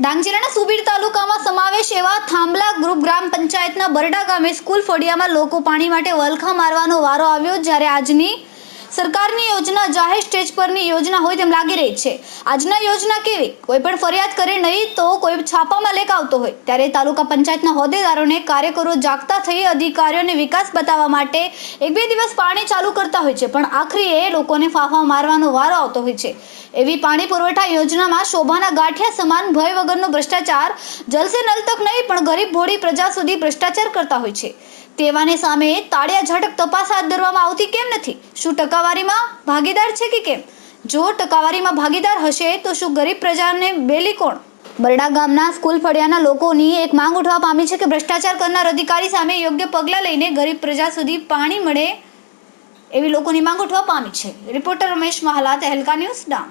ડાંગ જિલ્લાના સુબીર તાલુકામાં સમાવેશ એવા થાંભલા ગ્રુપ ગ્રામ પંચાયતના બરડા ગામે સ્કૂલ ફળિયામાં લોકો પાણી માટે વલખા મારવાનો વારો આવ્યો જ્યારે આજની સરકારની યોજના જાહેર સ્ટેજ પરની યોજના હોય તેમ લાગી રહી છે. આજના યોજના કેવી? કોઈ પણ ફરિયાદ કરે નહીં તો કોઈ છાપામાં લેખ આવતો હોય. ત્યારે તાલુકા પંચાયતના હોદ્દેદારોને કાર્યકરો જાગતા થઈ અધિકારીઓને વિકાસ બતાવવા માટે એક બે દિવસ પાણી ચાલુ કરતા હોય છે, પણ આખરી એ લોકોને ફાફા મારવાનો વારો આવતો હોય છે. એવી પાણી પુરવઠા યોજનામાં શોભાના ગાંઠિયા સમાન ભય વગરનો ભ્રષ્ટાચાર જલસે નલ તક નહીં, પણ ગરીબ ભોળી પ્રજા સુધી ભ્રષ્ટાચાર કરતા હોય છે. તેવાને સામે તાળિયા ઝટક તપાસ હાથ ધરવામાં આવતી કેમ નથી? શું ટકાવારીમાં ભાગીદાર છે કે કેમ? જો ટકાવારીમાં ભાગીદાર હશે, તો શું ગરીબ પ્રજાને બેલી કોણ? બરડા ગામના સ્કૂલ ફળિયાના લોકોની એક માંગ ઉઠવા પામી છે કે ભ્રષ્ટાચાર કરનાર અધિકારી સામે યોગ્ય પગલાં લઈને ગરીબ પ્રજા સુધી પાણી મળે એવી લોકોની માંગ ઉઠવા પામી છે. Reporter Ramesh Mahala, Tehelka news Dang.